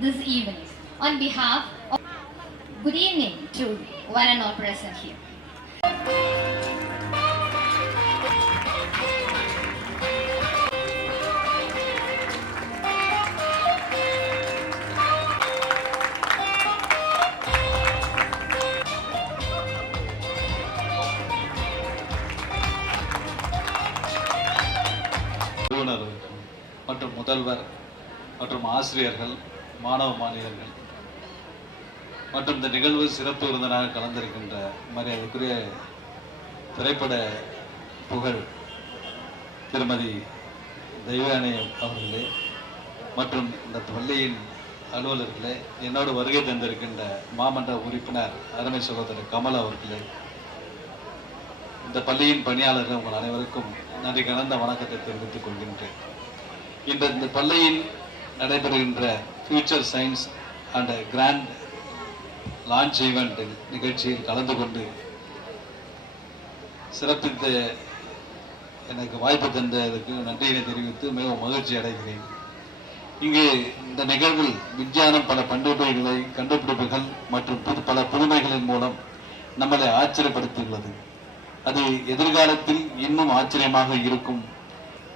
this evening. On behalf of good evening to one and all present here. மற்றும் முதல்வர் மற்றும் ஆசிரியர்கள், மாணவ மாணவியர்கள் மற்றும் இந்த நிகழ்வு சிறப்பு விருந்தினராக கலந்திருக்கின்ற மரியாதைக்குரிய திரைப்பட புகழ் திருமதி தெய்வயானி அவர்களே மற்றும் இந்த பள்ளியின் அலுவலர்களே, என்னோடு வருகை தந்திருக்கின்ற மாமன்ற உறுப்பினர் அருமை சகோதரர் கமல் அவர்களே, இந்த பள்ளியின் பணியாளர்கள், உங்கள் அனைவருக்கும் நன்றி கலந்த வணக்கத்தை தெரிவித்துக் கொள்கின்றேன். இன்று இந்த பள்ளியில் நடைபெறுகின்ற future science and grand launch event நிகழ்ச்சியில் கலந்து கொண்டு சிறப்பித்த எனக்கு வாய்ப்பு தந்ததற்கு நன்றியினை தெரிவித்து மிகவும் மகிழ்ச்சி அடைகிறேன். இங்கு இந்த நிகழ்வில் விஞ்ஞானம் பல பண்புகளை, கண்டுபிடிப்புகள் மற்றும் பல புதுமைகளின் மூலம் நம்மளை ஆச்சரியப்படுத்தியுள்ளது. அது எதிர்காலத்தில் இன்னும் ஆச்சரியமாக இருக்கும்.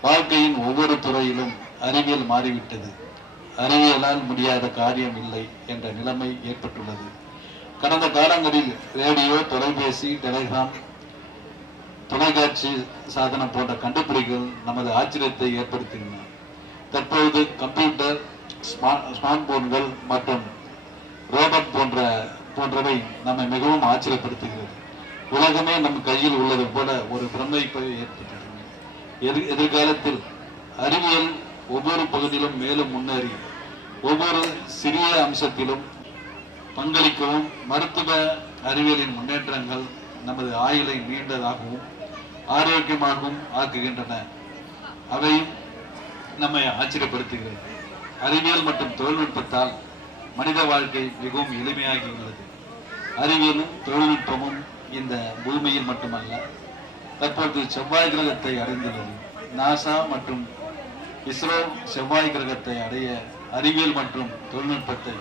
வாழ்க்கையின் ஒவ்வொரு துறையிலும் அறிவியல் மாறிவிட்டது. அறிவியலால் முடியாத காரியம் இல்லை என்ற நிலைமை ஏற்பட்டுள்ளது. கடந்த காலங்களில் ரேடியோ, தொலைபேசி, டெலிகிராம், தொலைக்காட்சி சாதனம் போன்ற கண்டுபிடிப்புகள் நமது ஆச்சரியத்தை ஏற்படுத்தின. தற்பொழுது கம்ப்யூட்டர், ஸ்மார்ட் போன்கள் மற்றும் ரோபோட் போன்றவை நம்மை மிகவும் ஆச்சரியப்படுத்துகிறது. உலகமே நம் கையில் உள்ளது போல ஒரு பிரமிப்பை ஏற்படுத்துகிறது. எதிர்காலத்தில் அறிவியல் ஒவ்வொரு பகுதியிலும் மேலும் முன்னேறி ஒவ்வொரு சிறிய அம்சத்திலும் பங்களிக்கவும், மருத்துவ அறிவியலின் முன்னேற்றங்கள் நமது ஆயுளை நீண்டதாகவும் ஆரோக்கியமாகவும் ஆக்குகின்றன. அவையும் நம்மை ஆச்சரியப்படுத்துகிறது. அறிவியல் மற்றும் தொழில்நுட்பத்தால் மனித வாழ்க்கை மிகவும் எளிமையாகியுள்ளது. அறிவியலும் தொழில்நுட்பமும் இந்த பூமியில் மட்டுமல்ல, தற்போது செவ்வாய் கிரகத்தை அடைந்துள்ளது. நாசா மற்றும் இஸ்ரோ செவ்வாய் கிரகத்தை அடைய அறிவியல் மற்றும் தொழில்நுட்பத்தை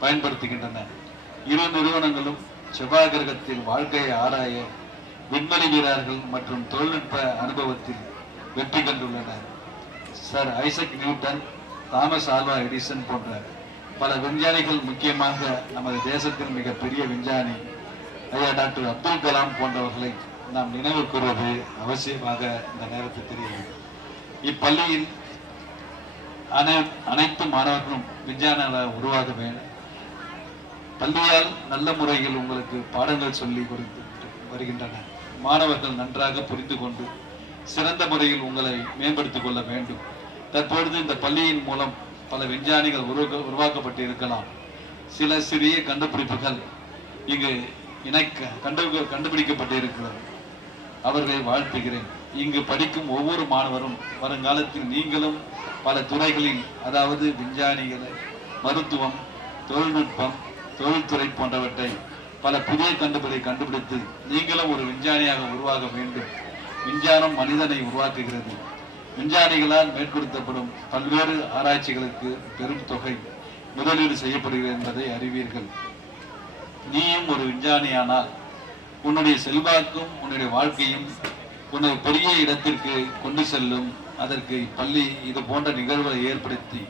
பயன்படுத்துகின்றன. இரு நிறுவனங்களும் செவ்வாய் கிரகத்தில் வாழ்க்கையை ஆராய விண்வெளி வீரர்கள் மற்றும் தொழில்நுட்ப அனுபவத்தில் வெற்றி கண்டுள்ளனர். Sir Isaac Newton, Thomas Alva Edison போன்ற பல விஞ்ஞானிகள், முக்கியமாக நமது தேசத்தின் மிகப்பெரிய விஞ்ஞானி ஐயா டாக்டர் அப்துல் கலாம் போன்றவர்களை நாம் நினைவு கூறுவது அவசியமாக இந்த நேரத்தில் தெரிகிறது. இப்பள்ளியில் அனைத்து மாணவர்களும் விஞ்ஞான உருவாக வேண்டும். பள்ளியால் நல்ல முறையில் உங்களுக்கு பாடங்கள் சொல்லி கொடுத்து வருகின்றன. மாணவர்கள் நன்றாக புரிந்து கொண்டு சிறந்த முறையில் உங்களை மேம்படுத்திக் கொள்ள வேண்டும். தற்பொழுது இந்த பள்ளியின் மூலம் பல விஞ்ஞானிகள் உருவாக்கப்பட்டு இருக்கலாம். சில சிறிய கண்டுபிடிப்புகள் இங்கு கண்டுபிடிக்கப்பட்டு இருக்கிறது. அவர்களை வாழ்த்துகிறேன். இங்கு படிக்கும் ஒவ்வொரு மாணவரும் வருங்காலத்தில் நீங்களும் பல துறைகளில், அதாவது விஞ்ஞானிகளை, மருத்துவம், தொழில்நுட்பம், தொழில்துறை போன்றவற்றை பல புதிய கண்டுபிடித்து நீங்களும் ஒரு விஞ்ஞானியாக உருவாக வேண்டும். விஞ்ஞானம் மனிதனை உருவாக்குகிறது. விஞ்ஞானிகளால் மேற்கொடுத்தப்படும் பல்வேறு ஆராய்ச்சிகளுக்கு பெரும் தொகை முதலீடு செய்யப்படுகிறது என்பதை அறிவீர்கள். நீயும் ஒரு விஞ்ஞானியானால் உன்னுடைய செல்வாக்கும் உன்னுடைய வாழ்க்கையும் உன்னை பெரிய இடத்திற்கு கொண்டு செல்லும். அதற்கு பள்ளி இது போன்ற நிகழ்வுகளை ஏற்படுத்தி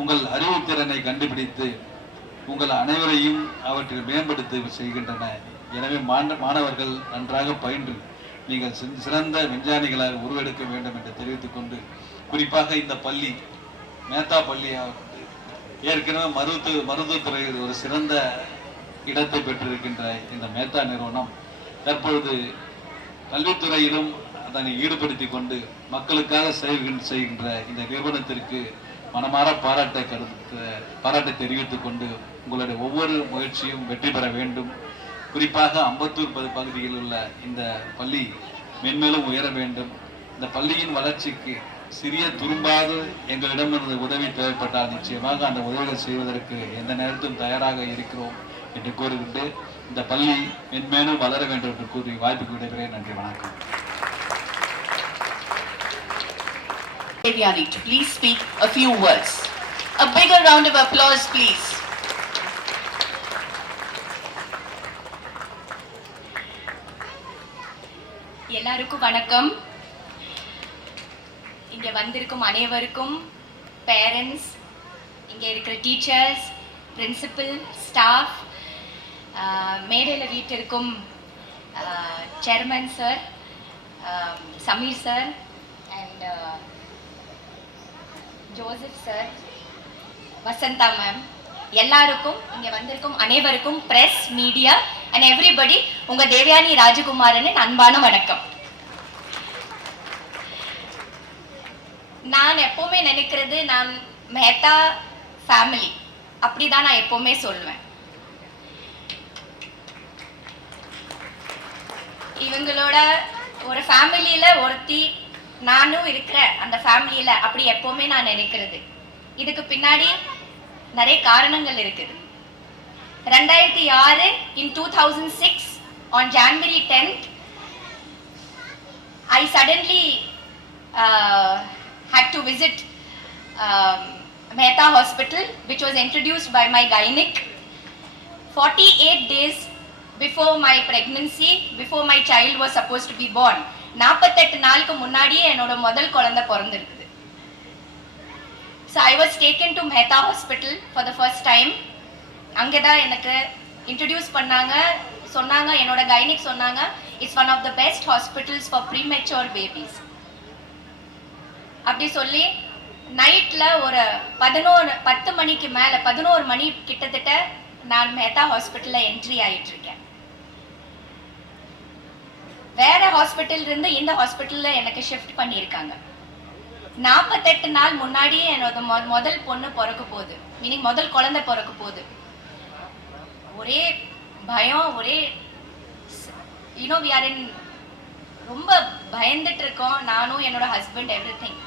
உங்கள் அறிவுத்திறனை கண்டுபிடித்து உங்கள் அனைவரையும் அவற்றை மேம்படுத்த செய்கின்றன. எனவே மாணவர்கள் நன்றாக பயின்று நீங்கள் சிறந்த விஞ்ஞானிகளாக உருவெடுக்க வேண்டும் என்று தெரிவித்துக் கொண்டு, குறிப்பாக இந்த பள்ளி மேத்தா பள்ளி ஏற்கனவே மருத்துவத்துறையில் ஒரு சிறந்த இடத்தை பெற்றிருக்கின்ற இந்த மேத்தா நிறுவனம் தற்பொழுது கல்வித்துறையிலும் அதனை ஈடுபடுத்தி கொண்டு மக்களுக்காக செய்கின்ற இந்த நிறுவனத்திற்கு மனமாற பாராட்டை தெரிவித்துக் கொண்டு உங்களுடைய ஒவ்வொரு முயற்சியும் வெற்றி பெற வேண்டும். குறிப்பாக அம்பத்தூர் பகுதியில் உள்ள இந்த பள்ளி மென்மேலும் உயர வேண்டும். இந்த பள்ளியின் வளர்ச்சிக்கு சிறிய துரும்பாக எங்களிடமிருந்து உதவி தேவைப்பட்டால் நிச்சயமாக அந்த உதவிகள் செய்வதற்கு எந்த நேரத்திலும் தயாராக இருக்கிறோம் என்று கூறுகிட்டு இந்த பள்ளி மென்மேலும் வளர வேண்டும் என்று கூறி வாய்ப்புக்கு விடைபெறுகிறேன். நன்றி, வணக்கம். Devayani to please speak a few words. A bigger round of applause, please. எல்லாருக்கும் வணக்கம். இங்கே வந்திருக்கும் அனைவருக்கும், பேரண்ட்ஸ், இங்கே இருக்கிற டீச்சர்ஸ், பிரின்சிபல், ஸ்டாஃப், மேடையில் வீட்டிற்கும் chairman sir, Sameer sir and Joseph sir, Vasantha மேம், எல்லாருக்கும் இங்கே வந்திருக்கும் அனைவருக்கும், பிரஸ், மீடியா அண்ட் எவ்ரிபடி, உங்க தேவயானி ராஜகுமாரனின் அன்பான வணக்கம். நான் எப்பவுமே நினைக்கிறது, நான் மெஹ்தா ஃபேமிலி, அப்படிதான் நான் எப்பவுமே சொல்லுவேன். இவங்களோட ஒரு ஃபேமிலியில ஒருத்தி நானும் இருக்கிற அந்த ஃபேமிலியில, அப்படி எப்பவுமே நான் நினைக்கிறது. இதுக்கு பின்னாடி நிறைய காரணங்கள் இருக்குது. 2006 in 2006 on January 10th I suddenly had to visit Mehta hospital, which was introduced by my gynec 48 days before my pregnancy, before my child was supposed to be born. 48 நாளுக்கு முன்னாடியே என்னோட முதல் குழந்தை பிறந்திருக்குது. So I was taken to Mehta hospital for the first time. அங்கே தான் எனக்கு இன்ட்ரடியூஸ் பண்ணாங்க. சொன்னாங்க, என்னோட கைனிக் சொன்னாங்க, it's one of the best hospitals for premature babies. அப்படி சொல்லி நைட்டில் ஒரு 10 மணிக்கு மேலே, 11 மணி கிட்டத்தட்ட நான் மெஹ்தா ஹாஸ்பிட்டலில் என்ட்ரி ஆகிட்டு இருக்கேன். வேற ஹாஸ்பிட்டல் இருந்து இந்த ஹாஸ்பிட்டலில் எனக்கு ஷிஃப்ட் பண்ணியிருக்காங்க. 48 நாள் முன்னாடியே என்னோட முதல் பொண்ணு பிறக்க போகுது, மீனிங் முதல் குழந்தை பிறக்க போகுது. ஒரே பயம், ஒரே we are in, ரொம்ப பயந்துட்டு இருக்கோம், நானும் என்னோட husband, everything.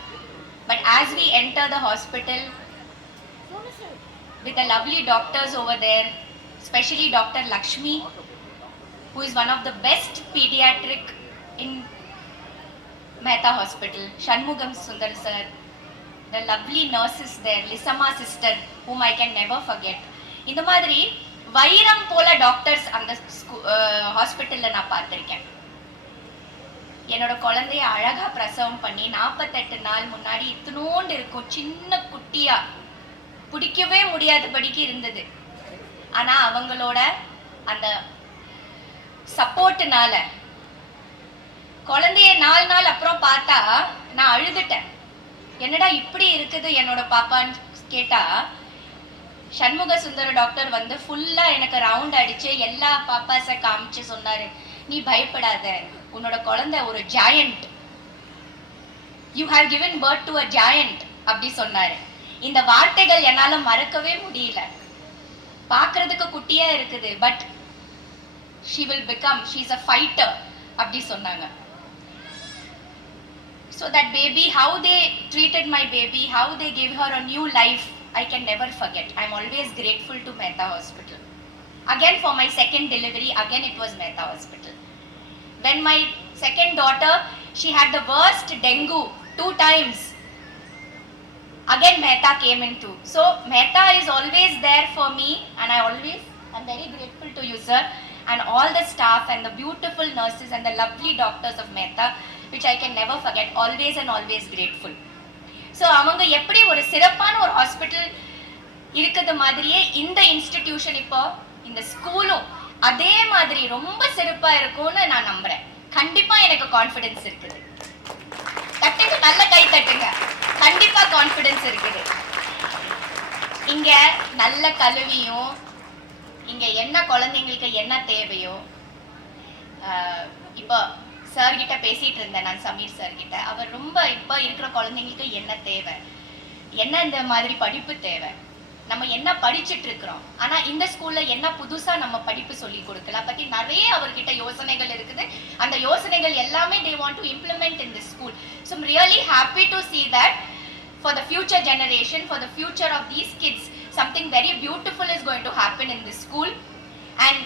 But as we enter the hospital with the lovely doctors over there, especially Dr. Lakshmi, who is one of the best pediatric in Mehta hospital, Shanmugam Sundar sir, the lovely nurses there, Lisama sister, whom I can never forget. இந்த மாதிரி வைரம் போல டாக்டர்ஸ் அந்த ஹாஸ்பிட்டல்ல நான் பார்த்திருக்கேன். என்னோட குழந்தைய அழகா பிரசவம் பண்ணி 48 நாள் முன்னாடி இத்தினோண்டு இருக்கும், சின்ன குட்டியா, பிடிக்கவே முடியாதபடிக்கு இருந்தது. ஆனா அவங்களோட அந்த சப்போர்ட்னால குழந்தைய 4 நாள் அப்புறம் பார்த்தா நான் அழுதுட்டேன். என்னடா இப்படி இருக்குது என்னோட பாப்பான்னு கேட்டா, சண்முக சுந்தர டாக்டர் வந்து ஃபுல்லா எனக்கு ரவுண்ட் அடிச்சு எல்லா பாப்பாஸை காமிச்சு சொன்னாரு, நீ பயப்படாத, உன்னோட குழந்தை ஒரு giant, you have given birth to a giant அப்படி சொன்னாரு. இந்த வார்த்தைகள் என்னால மறக்கவே முடியல. பார்க்கிறதுக்கு குட்டியா இருக்குது, but she will become, she is a fighter அப்படி சொன்னாங்க. So that baby, how they treated my baby, how they gave her a new life, I can never forget. I am always grateful to Mehta hospital. Again for my second delivery, again it was Mehta hospital. When my second daughter, she had the worst dengue 2 times. Again Mehta came in too. So Mehta is always there for me, and I'm very grateful to you sir, and all the staff and the beautiful nurses and the lovely doctors of Mehta, which I can never forget. Always and always grateful. So அவங்க எப்படி ஒரு சிறப்பான ஒரு ஹாஸ்பிட்டல் இருக்கிறது மாதிரியே இந்த இன்ஸ்டிடியூஷன், இப்போ இந்த ஸ்கூலும் அதே மாதிரி ரொம்ப சிறப்பா இருக்கும்னு நான் நம்புறேன். கண்டிப்பா எனக்கு கான்ஃபிடன்ஸ் இருக்குது. தட்டுங்க, நல்ல கை தட்டுங்க. கண்டிப்பா கான்ஃபிடன்ஸ் இருக்குது. இங்க நல்ல கல்வியும், இங்க என்ன குழந்தைங்களுக்கு என்ன தேவையோ, இப்போ சார் கிட்ட பேசிட்டு இருந்தேன் நான், சமீர் சார் கிட்ட. அவர் ரொம்ப இப்போ இருக்கிற குழந்தைங்களுக்கு என்ன தேவை, என்ன இந்த மாதிரி படிப்பு தேவை, நம்ம என்ன படிச்சுட்டு இருக்கிறோம், ஆனா இந்த ஸ்கூல்ல என்ன புதுசா நம்ம படிப்பு சொல்லி கொடுக்கலாம் பத்தி நிறைய அவர்கிட்ட யோசனைகள் இருக்குது. அந்த யோசனைகள் எல்லாமே they want to implement in this school. So I'm really happy to see that for the future generation, for the future of these kids, something very beautiful is going to happen in this school. And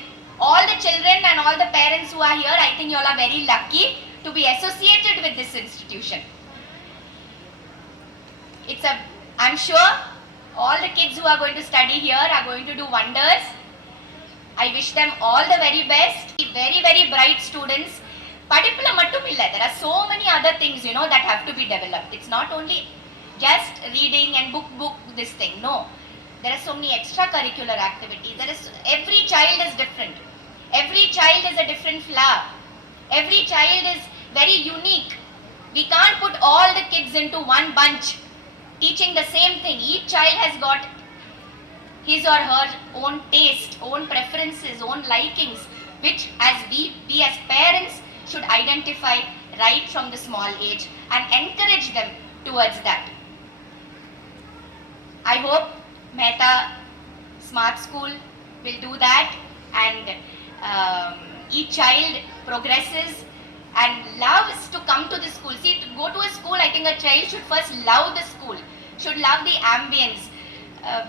all the children and all the parents who are here, I think you all are very lucky to be associated with this institution. I'm sure All the kids who are going to study here are going to do wonders. I wish them all the very best. Very, very bright students. Padipula mattum illa. There are so many other things, that have to be developed. It's not only just reading and book this thing. No. There are so many extracurricular activities. Every child is different. Every child is a different flower. Every child is very unique. We can't put all the kids into one bunch teaching the same thing. Each child has got his or her own taste, own preferences, own likings, which as we as parents should identify right from the small age and encourage them towards that. I hope Mehta Smart School will do that, and each child progresses and loves to come to the school. See, to go to a school, I think a child should first love the school, should love the ambience.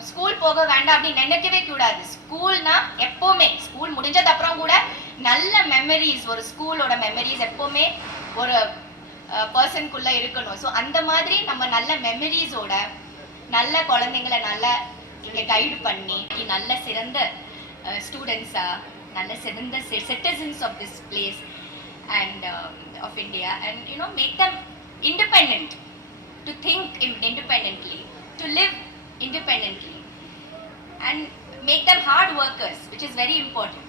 School போக வேண்டாம் அப்படின்னு நினைக்கவே கூடாது. ஸ்கூல்னா எப்போவுமே ஸ்கூல் முடிஞ்சது அப்புறம் கூட நல்ல மெமரிஸ், ஒரு ஸ்கூலோட மெமரிஸ் எப்போவுமே ஒரு பர்சனுக்குள்ள இருக்கணும். ஸோ அந்த மாதிரி நம்ம நல்ல மெமரிஸோட நல்ல குழந்தைங்களை நல்லா இங்கே கைடு பண்ணி நல்ல சிறந்த ஸ்டூடெண்ட்ஸா, நல்ல சிறந்த citizens of this place and of India, and make them independent, to think independently, to live independently, and make them hard workers, which is very important.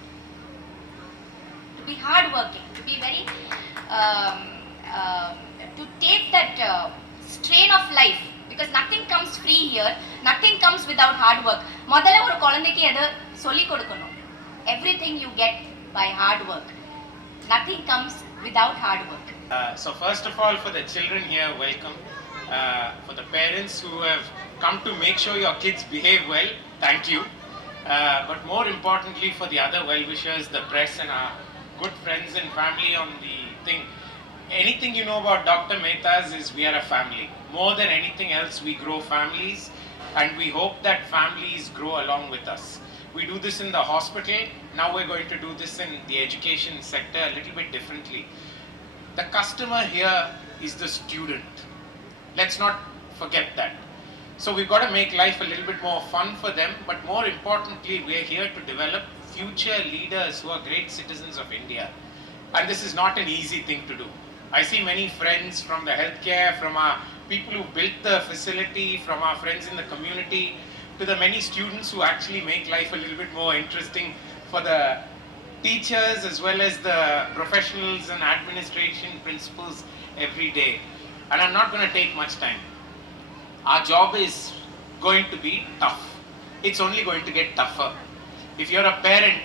To be hard working, to be very to take that strain of life, because nothing comes free here, nothing comes without hard work. முதல்ல ஒரு குழந்தைக்கு எதை சொல்லி கொடுக்கணும்? Everything you get by hard work. Nothing comes without hard work. So first of all, for the children here, welcome. For the parents who have come to make sure your kids behave well, thank you. But more importantly, for the other well-wishers, the press and our good friends and family on the thing. Anything you know about Dr. Mehta's is we are a family. More than anything else, we grow families, and we hope that families grow along with us. We do this in the hospital. Now we're going to do this in the education sector a little bit differently. The customer here is the student. Let's not forget that. So we've got to make life a little bit more fun for them, but more importantly, we're here to develop future leaders who are great citizens of India. And this is not an easy thing to do. I see many friends from the healthcare, from our people who built the facility, from our friends in the community, to the many students who actually make life a little bit more interesting for the teachers as well as the professionals and administration principals every day. And I'm not going to take much time. Our job is going to be tough. It's only going to get tougher. If you're a parent,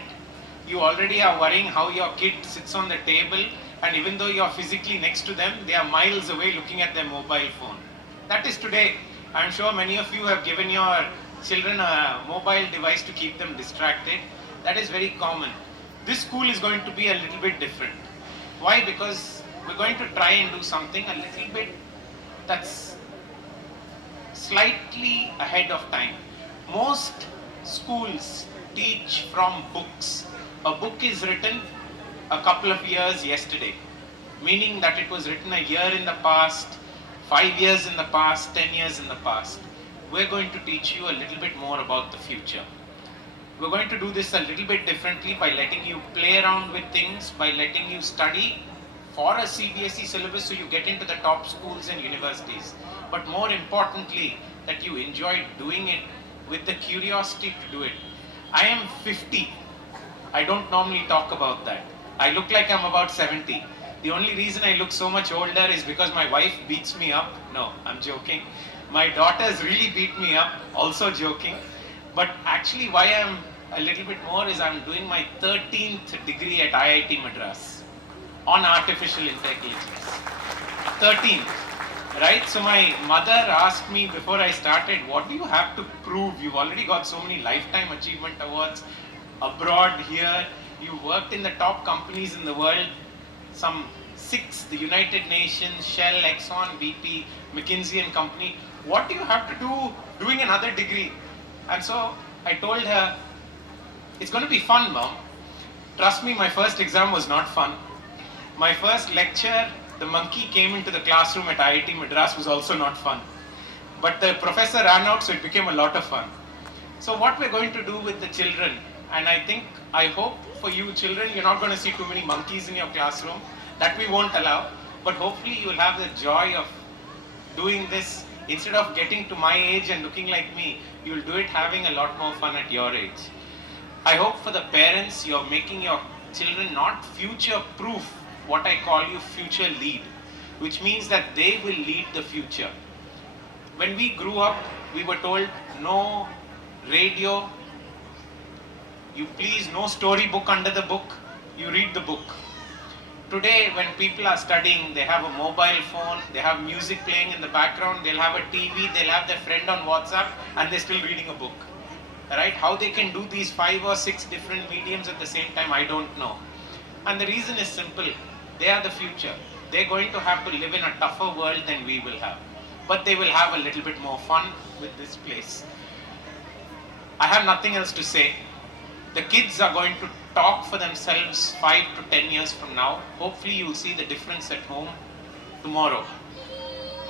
you already are worrying how your kid sits on the table, and even though you're physically next to them, they are miles away looking at their mobile phone. That is today. I'm sure many of you have given your children a mobile device to keep them distracted. That is very common. This school is going to be a little bit different. Why? Because we're going to try and do something a little bit that's slightly ahead of time. Most schools teach from books. A book is written a couple of years yesterday, meaning that it was written a year in the past, 5 years in the past, 10 years in the past. We're going to teach you a little bit more about the future. We're going to do this a little bit differently by letting you play around with things, by letting you study for a CBSE syllabus so you get into the top schools and universities. But more importantly, that you enjoy doing it with the curiosity to do it. I am 50. I don't normally talk about that. I look like I'm about 70. The only reason I look so much older is because my wife beats me up. No, I'm joking. My daughters really beat me up, also joking. But actually why I'm a little bit more is I'm doing my 13th degree at IIT Madras on artificial intelligence. 13th, right? So my mother asked me before I started, what do you have to prove? You've already got so many lifetime achievement awards abroad, here. You worked in the top companies in the world, some 6, the United Nations, Shell, Exxon, BP, McKinsey and Company. What do you have to do doing another degree? And so I told her, it's going to be fun, Mom. Trust me, my first exam was not fun. My first lecture, the monkey came into the classroom at IIT Madras, was also not fun. but the professor ran out, so it became a lot of fun. So what we're going to do with the children, and I hope for you children, you're not going to see too many monkeys in your classroom. That we won't allow. But hopefully you will have the joy of doing this. Instead of getting to my age and looking like me, you will do it having a lot more fun at your age. I hope for the parents, you're making your children not future proof, what I call you future lead, which means that they will lead the future. When we grew up, we were told no radio, you please no storybook under the book, you read the book. Today, when people are studying, they have a mobile phone, they have music playing in the background, they'll have a TV, they'll have their friend on WhatsApp, and they're still reading a book. Right? How they can do these 5 or 6 different mediums at the same time, I don't know. And the reason is simple. They are the future. They're going to have to live in a tougher world than we will have. But they will have a little bit more fun with this place. I have nothing else to say. The kids are going to talk for themselves 5 to 10 years from now. Hopefully you will see the difference at home tomorrow.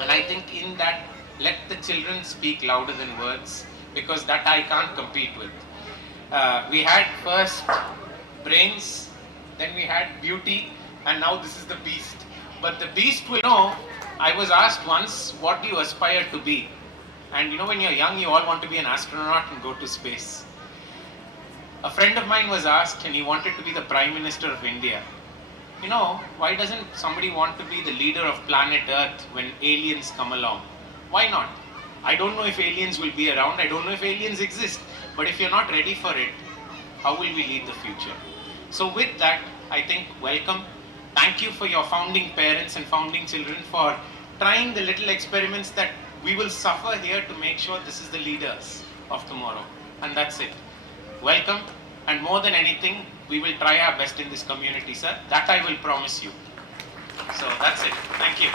And I think in that, let the children speak louder than words, because that I can't compete with. We had first brains, then we had beauty, and now this is the beast. But the beast will know. I was asked once, what do you aspire to be? And you know, when you're young, you all want to be an astronaut and go to space. A friend of mine was asked, and he wanted to be the Prime Minister of India. You know, why doesn't somebody want to be the leader of planet Earth when aliens come along? Why not? I don't know if aliens will be around, I don't know if aliens exist, but if you're not ready for it, how will we lead the future? So with that, I think welcome. Thank you for your founding parents and founding children for trying the little experiments that we will suffer here to make sure this is the leaders of tomorrow. And that's it. Welcome, and more than anything, we will try our best in this community, sir. That I will promise you. So that's it. Thank you.